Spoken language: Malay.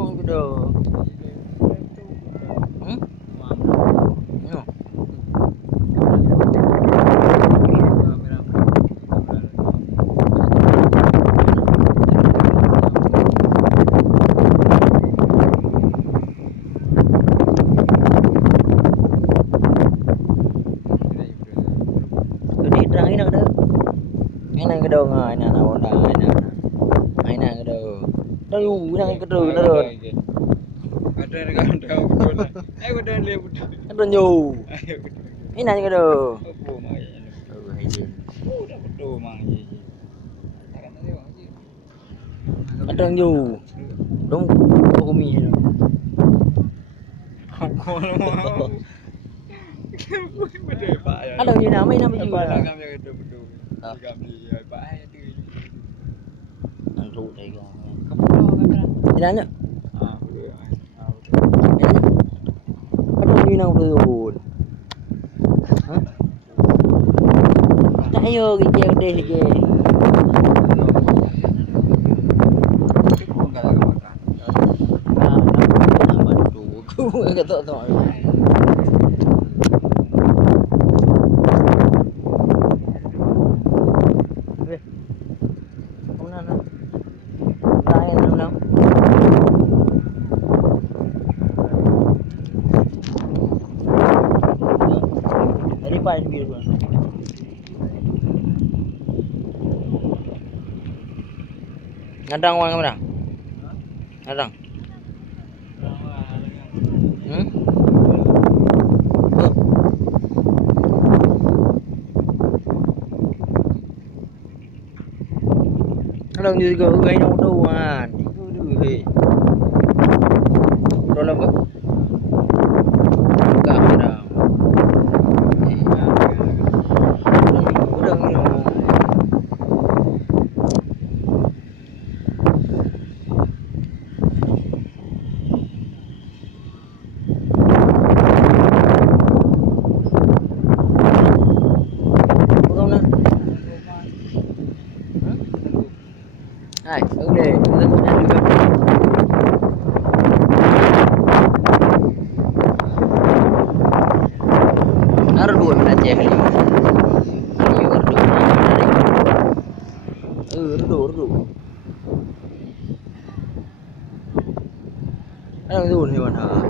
Nó cái đồ. Hmm? Ano? Ini terang ini ada. Ini cái đồ ngài nè, nào đà này nè. Này nè cái đồ. Đâu nang cái đồ nó rồi. Ada kan dah betul. Ayo dah lihat betul. Ada nyu. Ini nang cái đồ. Apa mai? Hay gì. Oh dah betul mang ye. Takkan ada orang je. Ada nyu. Đúng cô mì rồi. Không có đâu. Betul pak. Ada như nào mấy năm bây Apa giờ. lah kami betul betul. Kami pak tu. Ăn thu thì còn. Kamu tahu kan? Đi đánh á. Ah betul. Bắt đầu như nào rồi. Hả? Chạy vô cái treo đi thì kìa. Cái tội tội. Không nào đâu. Đây nào đâu. Tadi paling biru. Ngadang uang kamera. Ngadang. Hmm? Ngadang juga gây đâu đâu à. Cứ đi. Rồi là vâng. Kamera. Hai, vấn đề rất nhanh luôn. Ada dua minat cek ni. Ini ordo. Ordo. Ada dua ni mana?